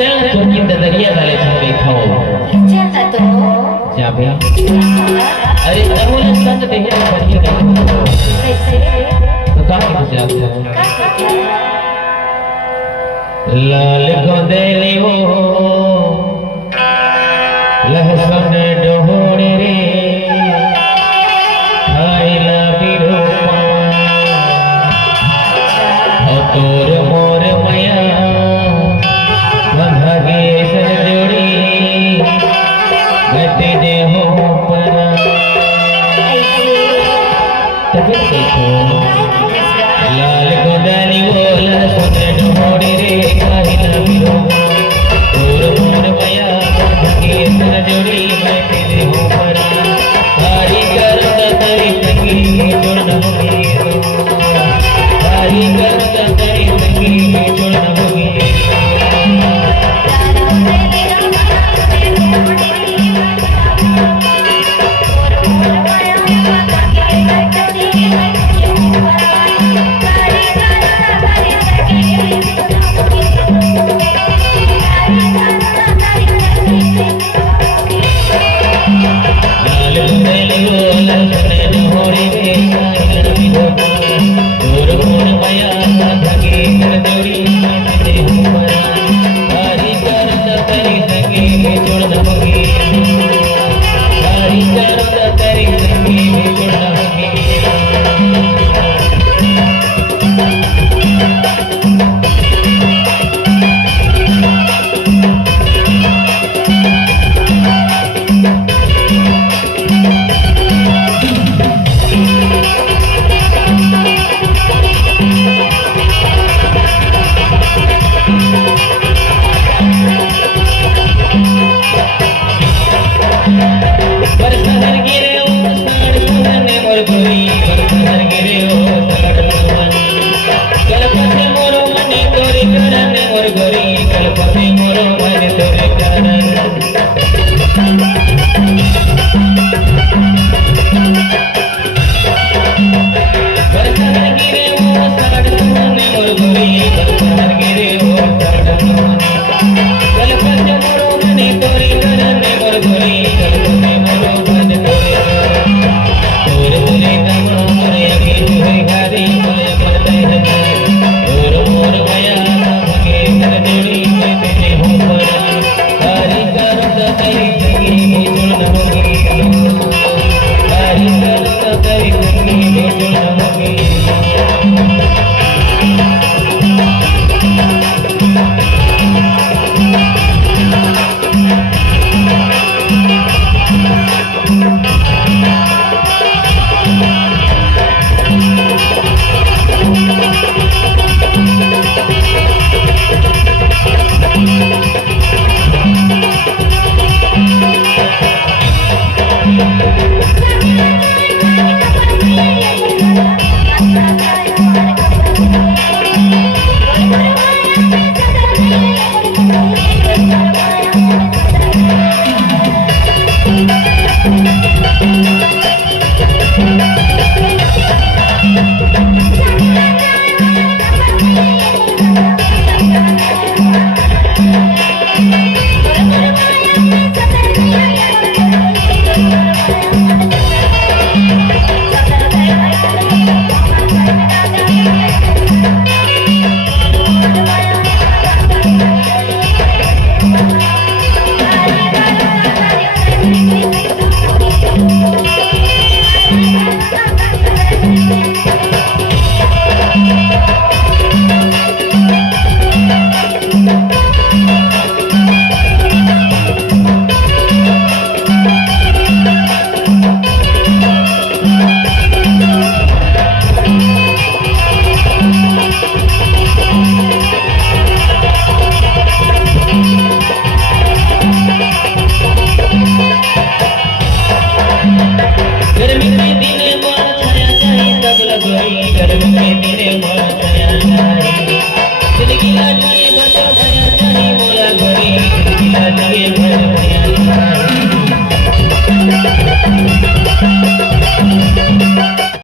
चल तो की दरिया डाले छन बैठो जाता तो जाबे अरे तमुल संग देहे बढ़िया कैसे तो का की जाते लाल गोंदेली हो लहसुन डोहरे रे खाइला बिरो तोर मोर मया बंधगे सर जोड़ी बैठे दे हो पर तबे देखो लाल गोंदेली हो लहसुन डोहरे रे खाइला बिरो तोर मोर मया बंधगे सर जोड़ी बैठे दे हो पर हरि कर तरी संगी जोड़न होगी हरि कर तरी संगी जोड़न होगी मोरो